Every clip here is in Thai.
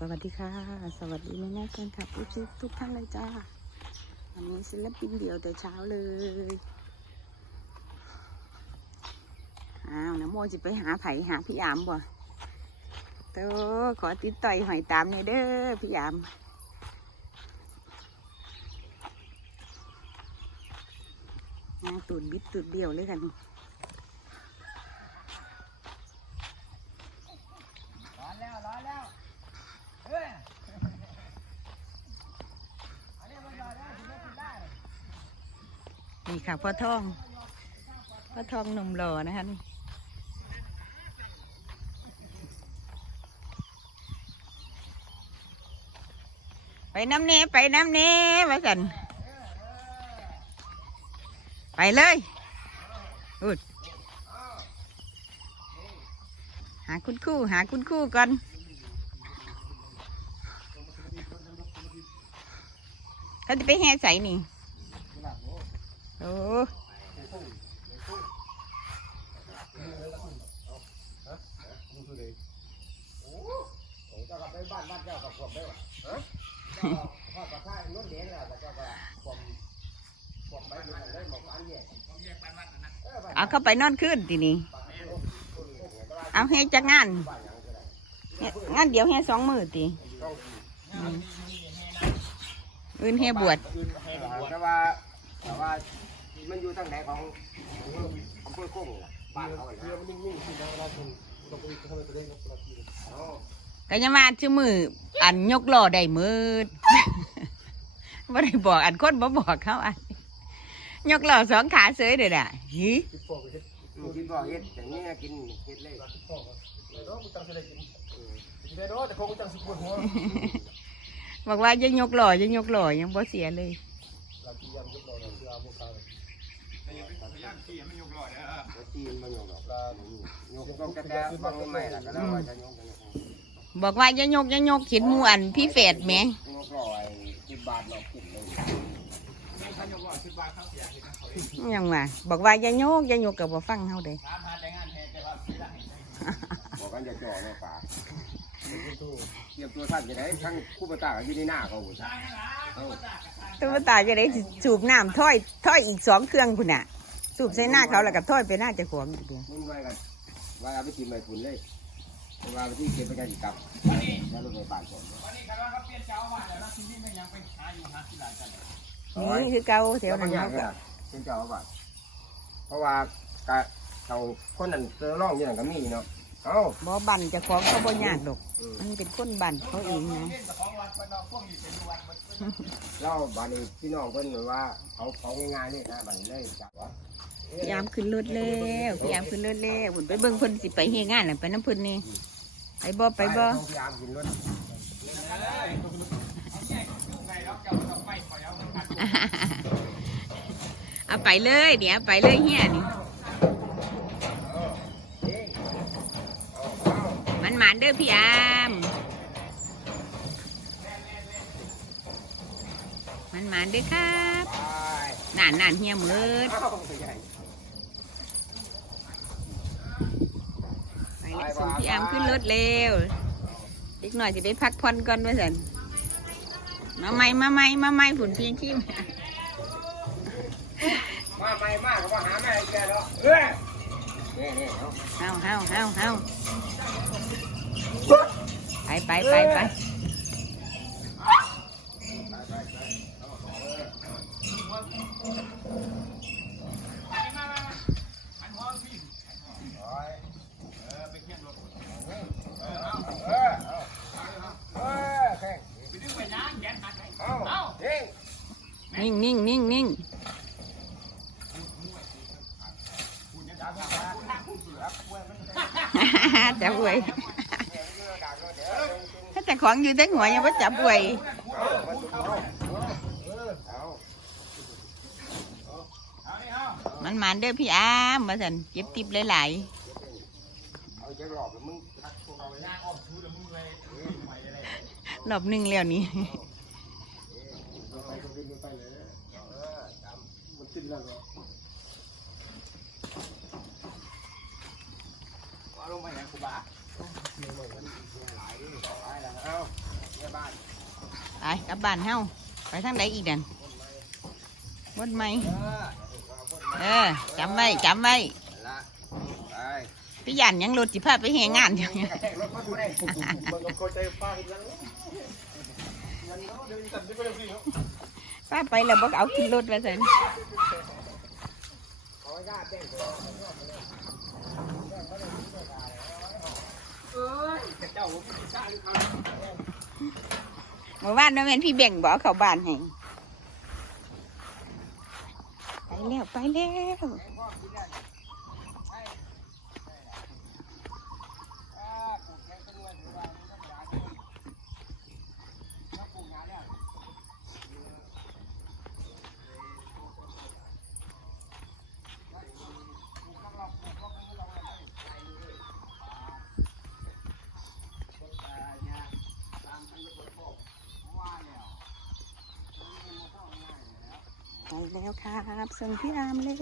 สวัสดีค่ะ สวัสดีแม่แม่แฟนคลับทุกทุกท่านเลยจ้าวันนี้ศิลปินเดี่ยวแต่เช้าเลยอ้าวน้โมจะไปหาไผ่หาพี่ยามบ่โตขอติดต่อยหอยตามหน่ยเด้อพี่ยามนางตูดบิดตูดเดี่ยวเลยกัน ร้อนแล้วร้อนแล้วเฮ้ยอันนี้มันร้อนแล้วถึงจะกินได้ นี่ค่ะพ่อทองพ่อทองหนุ่มหล่อนะคะนี่ไปน้ำเนไปน้ำเนมาสันไปเลยอุดหาคุณคู่หาคุณคู่ก่อนเขาจะไปแห่ใส่นี่ อ้เออกับข้าเข้าไปอยู่ไหนได้หมดอันเนี่ยเอาเข้าไปนอนขึ้นทีนี้ เอาให้จักงาน งานเดียวให้สองมือตีอืมอื่นให้บวชแต่ว่าแต่ว่า มันอยู่ทางไหนของอำเภอโค้งบ้านเขาเรือมันนิ่งๆที่เราเราคนเราไปทำอะไรไปได้เราไปทีก็ยังมาชื่อมืออันยกล้อได้มืดบ่ได้บอกอันคนบ่บอกเขาอันยกล้อสองขาเสยเด้อด่ะหิกินปอกเฮ็ดกินปอกเฮ็ดอย่างนี้กินเฮ็ดเลยปอกเลยเนาะกูจังสิได้กินกินได้เนาะแต่คงจังสิปวดหัวบอกว่ายังยกล้อยังยกล้อยังบ่เสียเลย เรากินยำยุบเราเนี่ยคืออาบุคาเลยตีมันยกหรอกยกต้องแต่แต่ฟังไม่ล่ะก็แล้วว่าจะยกจะยกบอกว่าอย่ายกอย่ายกเห็นหมูอันพี่เฟดไหมยกร้อยสิบบาทเราคิดเลยยังว่าบอกว่าอย่ายกอย่ายกกับบ่ฟังเฮาเด้บอกกันจะจ่อในป่าเตรียมตัวท่านจะได้ทั้งคู่ประตาอยู่ในหน้าเขาจ้ะตัวตาจะได้สูบน้ำถ้อยถ้อยอีกสองเครื่องพุ่นน่ะ สูบใส่หน้าเขาแล้วก็ถ้อยไปหน้าเจะขวงอีกเดียวมึงไว้กันไว้เอาไปกินใบฝุ่นเลยว่าไปที่เก็บไปกันอีกกับแล้วลงไปบ้านผมนี่คือเก่าแถวแล้วนั้มันนยากเขาเลก็ยเป็นเจ้าบ้านเพราะว่ากะเขาคนนั้นเจอร่องอย่างก็มีเนาะ เอ้าบ่บันเจะของเขาบ่ยากดอก มันเป็นคนบันเขาเองนะเล่าบ้านนี้พี่น้องเพิ่นว่าเขาเขาง่ายๆนี่นะบ้านเลยจับวะพยายามขึ้นรถแล้วพยายามขึ้นรถแล้วพุ่นไปเบิ่งเพิ่นสิไปเฮ็ดงานน่ะไปน้ำเพิ่นนี่ไปบ่ไปบ่ต้องพยายามกินรถเอาไปเลยเดี๋ยวไปเลยเฮียนี่มันหมานเด้อพี่อามมันหมานเด้อครับไปนานนานเฮียมืดเอ้าใหญ่ไปเลยส่งพี่อามขึ้นรถเร็วเด็กหน่อยจะได้พักผ่อนก่อนว่าสันมาใหม่มาใหม่มาใหม่ผุนเพียงขี้มมาใหม่มากก็มาหาแม่แกแล้วเอ้ยนี่นี่เอาเฮาเฮาเฮาเฮา ไปไปไปไปนิ่งนิ่งนิ่งนิ่งจับอวย ถ้าแของอยู่ทั้งหัวยังว่าจับอวยมันมันเด้อพี่อามมาสันเจ็บติบหลายหลายรอบหนึ่งแล้วนี่ว่าลงไปไหนกูบ้า ไปกลับบ้านเฮาไปทางใดอีกเด่นวนไหมเออจำไว้จำไว้พี่ยันยังรถจิพาไปแหงงานอยู่เข้าใจป้าอีกแล้วยันเนาะเดี๋ยวตัดที่ไม่ได้พี่เนาะป้าไปแล้วบอกเอาขึ้นรถมาสิ ขอญาตแจ้งตัวเอ้ย เมื่อวานนั่นเป็นพี่เบ่งบอกเขาบ้านให้ไปแล้วไปแล้ว แล้วครับส่งพี่อามแล้ว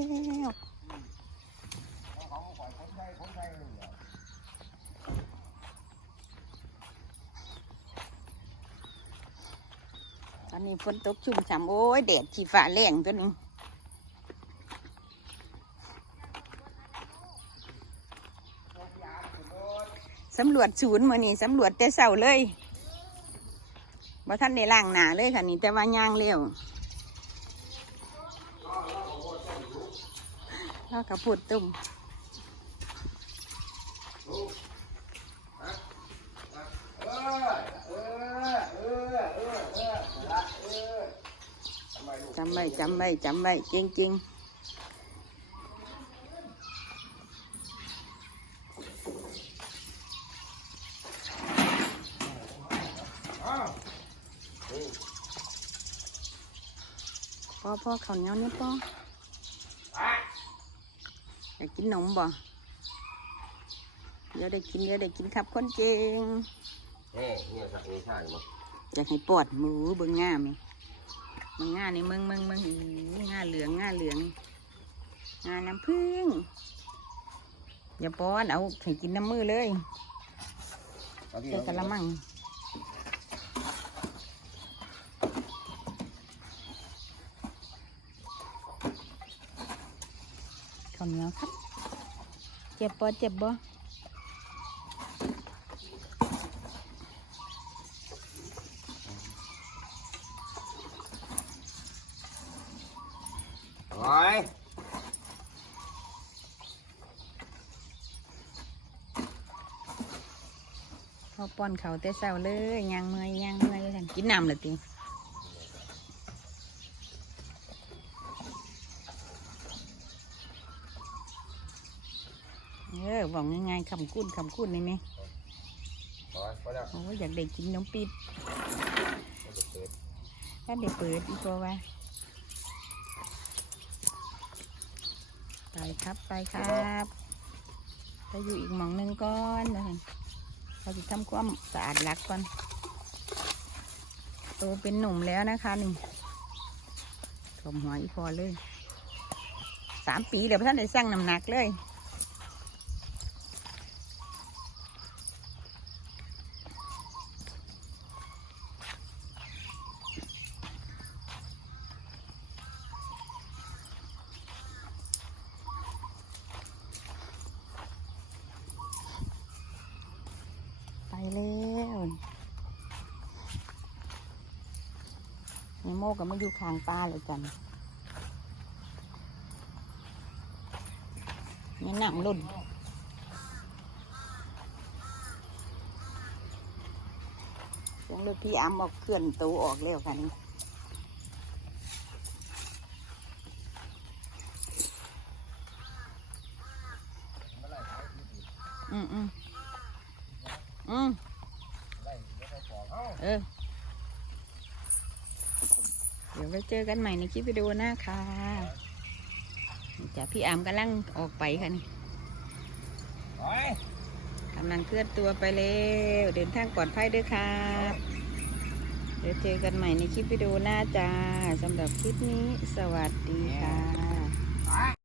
ตอนนี้ฝนตกชุ่มฉ่ำโอ้ยแดดที่ฟ้าแรงตัวนี้สำรวจศูนย์มือนี้สำรวจแต่เสาเลยบ่ท่านในล่างหนาเลยค่ะนี่แต่ว่าย่างเร็ว ข้ากระพุดตุ่มเออเออเออเออเออละเออทำไมลูกจำไว้จำไว้จำไว้จริงจริงอ้าวๆพ่อพ่อข้าเนียนี่พ่อ อยากกินนมบ่เดี๋ยวได้กินเดี๋ยวได้กินครับคนเก่งเฮ้ยเนี่ยสักนี่ใช่มั้งอยากให้ปอดหมูเบิ่งง่าไหมมึงง่านี่มึงมึงมึงอื้อง่าเหลืองง่าเหลืองง่าน้ำผึ้งอย่าป้อนเอาให้กินน้ำมือเลยใส่กะละมังาวเหนียวครับ เจ็บปอเจ็บบ่โอ้ยพอป้อนเขาวแต่เช้าเลยยางเมื่อยยางเมื่อยเลยท่านกินน้ำเลยติ เออบอกง่ายๆคำคูดคำคูดนี่ไหมโอ้ยพอแล้วโอ้ยอยากได้กินนมปิดมันจะเปิดถ้าได้เปิดอีกตัววะไปครับไปครับไปอยู่อีกหมองหนึงก่อนนะเราจะทำความสะอาดหลักก่อนโตเป็นหนุ่มแล้วนะคะนี่ถมหัวอีพอเลยสามปีเดี๋ยวท่านได้สร้างน้ำหนักเลย แล้วนี่โมกับมาอยู่ข้างป้าเลยกันนี่หนังรุ่นเสียงรถพี่อ้ำบอกเคลื่อนตัวออกแล้วค่ะนี่อืมอืมอืม เออ เดี๋ยวไว้เจอกันใหม่ในคลิปวิดีโอหน้าค่ะนี่จ้ะพี่อามกำลังออกไปค่ะนี่โอ้ยกำลังเคลื่อนตัวไปแล้วเดินทางปลอดภัยด้วยครับเดี๋ยวเจอกันใหม่ในคลิปวิดีโอหน้าจ้าสำหรับคลิปนี้สวัสดีค่ะ